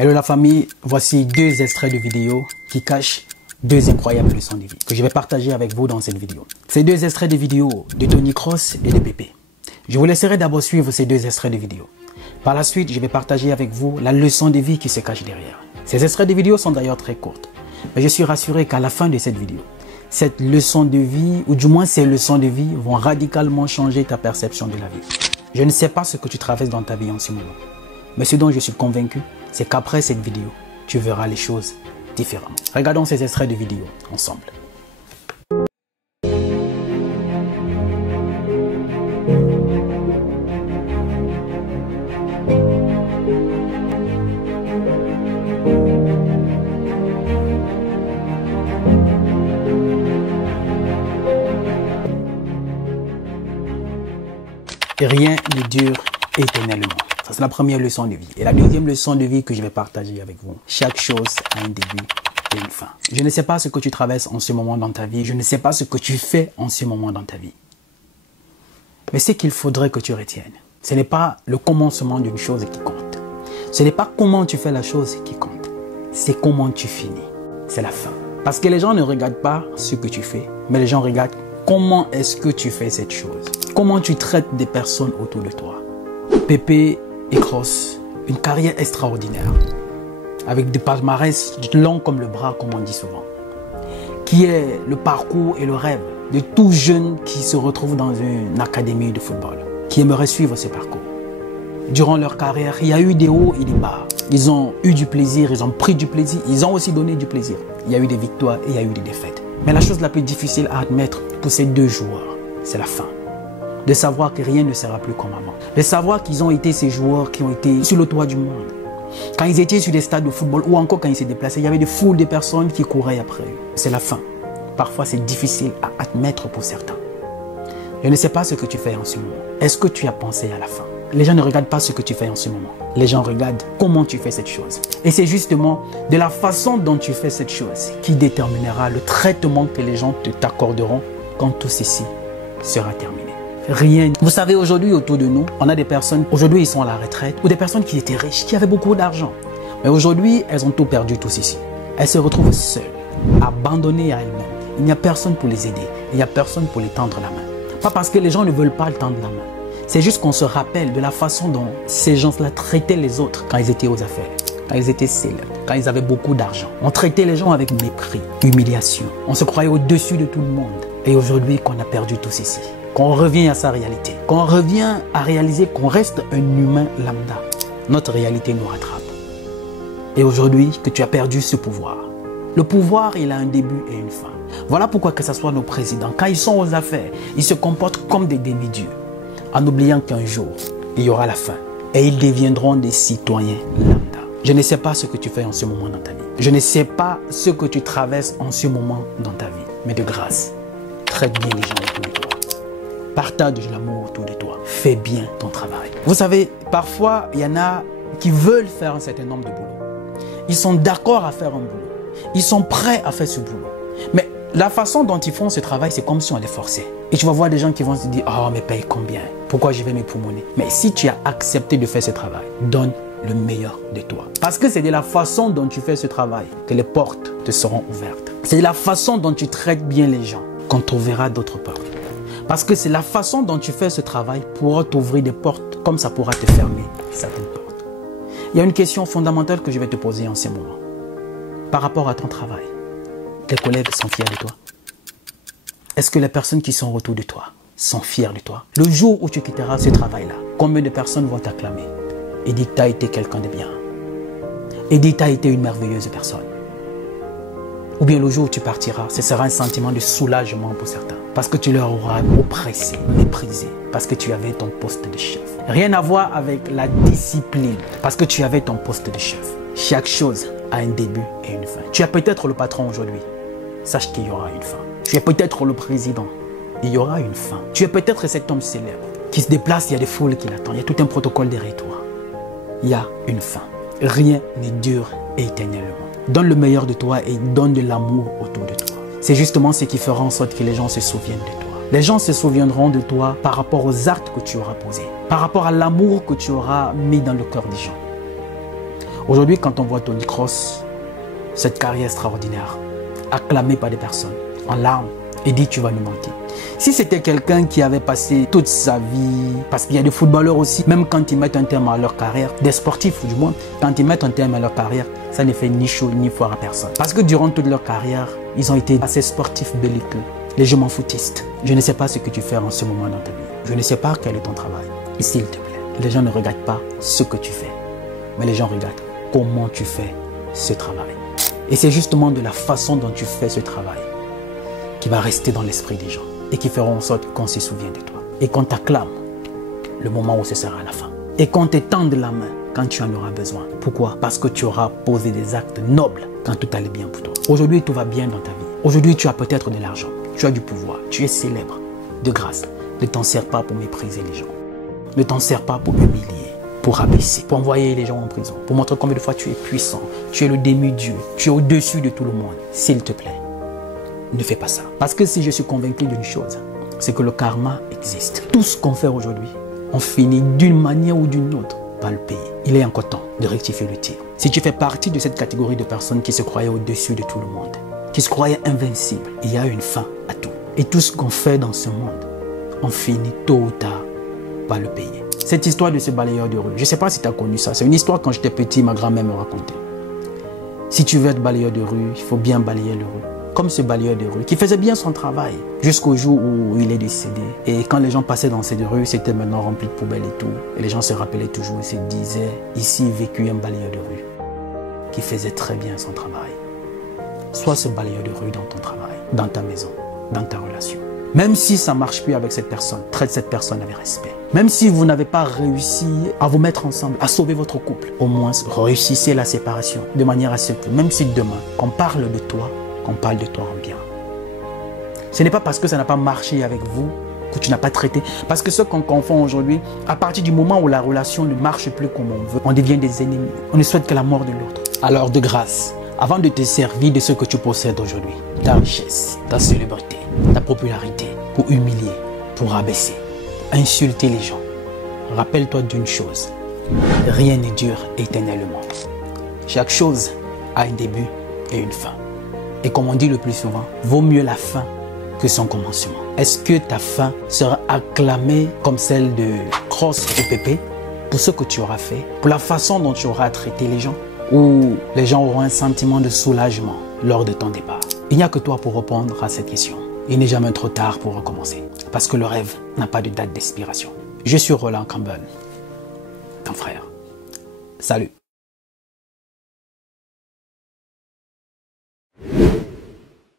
Hello la famille, voici deux extraits de vidéos qui cachent deux incroyables leçons de vie que je vais partager avec vous dans cette vidéo. Ces deux extraits de vidéos de Tony Kroos et de Pépé. Je vous laisserai d'abord suivre ces deux extraits de vidéos. Par la suite, je vais partager avec vous la leçon de vie qui se cache derrière. Ces extraits de vidéos sont d'ailleurs très courtes, mais je suis rassuré qu'à la fin de cette vidéo, cette leçon de vie, ou du moins ces leçons de vie, vont radicalement changer ta perception de la vie. Je ne sais pas ce que tu traverses dans ta vie en ce moment, mais ce dont je suis convaincu, c'est qu'après cette vidéo, tu verras les choses différemment. Regardons ces extraits de vidéos ensemble. Rien ne dure éternellement. Ça, c'est la première leçon de vie. Et la deuxième leçon de vie que je vais partager avec vous. Chaque chose a un début et une fin. Je ne sais pas ce que tu traverses en ce moment dans ta vie. Je ne sais pas ce que tu fais en ce moment dans ta vie. Mais ce qu'il faudrait que tu retiennes, ce n'est pas le commencement d'une chose qui compte. Ce n'est pas comment tu fais la chose qui compte. C'est comment tu finis. C'est la fin. Parce que les gens ne regardent pas ce que tu fais, mais les gens regardent comment est-ce que tu fais cette chose. Comment tu traites des personnes autour de toi. Pépé et Kroos, une carrière extraordinaire, avec des palmarès longs comme le bras, comme on dit souvent, qui est le parcours et le rêve de tout jeune qui se retrouve dans une académie de football, qui aimerait suivre ce parcours. Durant leur carrière, il y a eu des hauts et des bas. Ils ont eu du plaisir, ils ont pris du plaisir, ils ont aussi donné du plaisir. Il y a eu des victoires et il y a eu des défaites. Mais la chose la plus difficile à admettre pour ces deux joueurs, c'est la fin. De savoir que rien ne sera plus comme avant. De savoir qu'ils ont été ces joueurs qui ont été sur le toit du monde. Quand ils étaient sur des stades de football ou encore quand ils se déplaçaient, il y avait des foules de personnes qui couraient après eux. C'est la fin. Parfois, c'est difficile à admettre pour certains. Je ne sais pas ce que tu fais en ce moment. Est-ce que tu as pensé à la fin? Les gens ne regardent pas ce que tu fais en ce moment. Les gens regardent comment tu fais cette chose. Et c'est justement de la façon dont tu fais cette chose qui déterminera le traitement que les gens t'accorderont quand tout ceci sera terminé. Rien. Vous savez, aujourd'hui, autour de nous, on a des personnes, aujourd'hui, ils sont à la retraite, ou des personnes qui étaient riches, qui avaient beaucoup d'argent. Mais aujourd'hui, elles ont tout perdu, tout ceci. Elles se retrouvent seules, abandonnées à elles-mêmes. Il n'y a personne pour les aider. Il n'y a personne pour les tendre la main. Pas parce que les gens ne veulent pas le tendre la main. C'est juste qu'on se rappelle de la façon dont ces gens-là traitaient les autres quand ils étaient aux affaires, quand ils étaient célèbres, quand ils avaient beaucoup d'argent. On traitait les gens avec mépris, humiliation. On se croyait au-dessus de tout le monde. Et aujourd'hui, qu'on a perdu tout ceci, qu'on revient à sa réalité, qu'on revient à réaliser qu'on reste un humain lambda, notre réalité nous rattrape. Et aujourd'hui, que tu as perdu ce pouvoir. Le pouvoir, il a un début et une fin. Voilà pourquoi que ce soit nos présidents, quand ils sont aux affaires, ils se comportent comme des demi-dieux, en oubliant qu'un jour, il y aura la fin. Et ils deviendront des citoyens lambda. Je ne sais pas ce que tu fais en ce moment dans ta vie. Je ne sais pas ce que tu traverses en ce moment dans ta vie. Mais de grâce, traite bien les gens autour de toi. Partage de l'amour autour de toi. Fais bien ton travail. Vous savez, parfois, il y en a qui veulent faire un certain nombre de boulots. Ils sont d'accord à faire un boulot. Ils sont prêts à faire ce boulot. Mais la façon dont ils font ce travail, c'est comme si on les forçait. Et tu vas voir des gens qui vont se dire « Oh, mais paye combien? Pourquoi je vais m'époumoner ?» Mais si tu as accepté de faire ce travail, donne le meilleur de toi. Parce que c'est de la façon dont tu fais ce travail que les portes te seront ouvertes. C'est de la façon dont tu traites bien les gens qu'on t'ouvrira d'autres portes. Parce que c'est la façon dont tu fais ce travail pourra t'ouvrir des portes comme ça pourra te fermer certaines portes. Il y a une question fondamentale que je vais te poser en ce moment. Par rapport à ton travail, tes collègues sont fiers de toi? Est-ce que les personnes qui sont autour de toi sont fiers de toi? Le jour où tu quitteras ce travail-là, combien de personnes vont t'acclamer et dire que tu as été quelqu'un de bien? Et dire que tu as été une merveilleuse personne? Ou bien le jour où tu partiras, ce sera un sentiment de soulagement pour certains. Parce que tu leur auras oppressé, méprisé. Parce que tu avais ton poste de chef. Rien à voir avec la discipline. Parce que tu avais ton poste de chef. Chaque chose a un début et une fin. Tu es peut-être le patron aujourd'hui. Sache qu'il y aura une fin. Tu es peut-être le président. Il y aura une fin. Tu es peut-être cet homme célèbre qui se déplace, il y a des foules qui l'attendent. Il y a tout un protocole derrière toi. Il y a une fin. Rien ne dure éternellement. Donne le meilleur de toi et donne de l'amour autour de toi. C'est justement ce qui fera en sorte que les gens se souviennent de toi. Les gens se souviendront de toi par rapport aux actes que tu auras posés, par rapport à l'amour que tu auras mis dans le cœur des gens. Aujourd'hui, quand on voit Tony Kroos, cette carrière extraordinaire, acclamée par des personnes, en larmes, et dit tu vas nous manquer. Si c'était quelqu'un qui avait passé toute sa vie, parce qu'il y a des footballeurs aussi, même quand ils mettent un terme à leur carrière, des sportifs du moins, quand ils mettent un terme à leur carrière, ça ne fait ni chaud ni froid à personne. Parce que durant toute leur carrière, ils ont été assez sportifs belliqueux, légèrement footistes. Je ne sais pas ce que tu fais en ce moment dans ta vie. Je ne sais pas quel est ton travail. Et s'il te plaît, les gens ne regardent pas ce que tu fais, mais les gens regardent comment tu fais ce travail. Et c'est justement de la façon dont tu fais ce travail qui va rester dans l'esprit des gens et qui feront en sorte qu'on se souvienne de toi. Et qu'on t'acclame le moment où ce sera la fin. Et qu'on t'étende la main quand tu en auras besoin. Pourquoi? Parce que tu auras posé des actes nobles quand tout allait bien pour toi. Aujourd'hui, tout va bien dans ta vie. Aujourd'hui, tu as peut-être de l'argent, tu as du pouvoir, tu es célèbre. De grâce, ne t'en sers pas pour mépriser les gens. Ne t'en sers pas pour humilier, pour rabaisser, pour envoyer les gens en prison, pour montrer combien de fois tu es puissant, tu es le demi-dieu, tu es au-dessus de tout le monde. S'il te plaît, ne fais pas ça. Parce que si je suis convaincu d'une chose, c'est que le karma existe. Tout ce qu'on fait aujourd'hui, on finit d'une manière ou d'une autre par le payer. Il est encore temps de rectifier le tir. Si tu fais partie de cette catégorie de personnes qui se croyaient au-dessus de tout le monde, qui se croyaient invincibles, il y a une fin à tout. Et tout ce qu'on fait dans ce monde, on finit tôt ou tard par le payer. Cette histoire de ce balayeur de rue, je ne sais pas si tu as connu ça. C'est une histoire quand j'étais petit, ma grand-mère me racontait. Si tu veux être balayeur de rue, il faut bien balayer le rue. Comme ce balayeur de rue qui faisait bien son travail jusqu'au jour où il est décédé. Et quand les gens passaient dans cette rue, c'était maintenant rempli de poubelles et tout. Et les gens se rappelaient toujours et se disaient, ici vécut un balayeur de rue qui faisait très bien son travail. Sois ce balayeur de rue dans ton travail, dans ta maison, dans ta relation. Même si ça ne marche plus avec cette personne, traite cette personne avec respect. Même si vous n'avez pas réussi à vous mettre ensemble, à sauver votre couple, au moins réussissez la séparation de manière à ce que, même si demain, on parle de toi, on parle de toi en bien. Ce n'est pas parce que ça n'a pas marché avec vous que tu n'as pas traité. Parce que ce qu'on confond aujourd'hui, à partir du moment où la relation ne marche plus comme on veut, on devient des ennemis. On ne souhaite que la mort de l'autre. Alors de grâce, avant de te servir de ce que tu possèdes aujourd'hui, ta richesse, ta célébrité, ta popularité, pour humilier, pour abaisser, insulter les gens, rappelle-toi d'une chose, rien ne dure éternellement. Chaque chose a un début et une fin. Et comme on dit le plus souvent, vaut mieux la fin que son commencement. Est-ce que ta fin sera acclamée comme celle de Kroos et Pépé pour ce que tu auras fait, pour la façon dont tu auras traité les gens, ou les gens auront un sentiment de soulagement lors de ton départ? Il n'y a que toi pour répondre à cette question. Il n'est jamais trop tard pour recommencer, parce que le rêve n'a pas de date d'expiration. Je suis Roland Campbell, ton frère. Salut.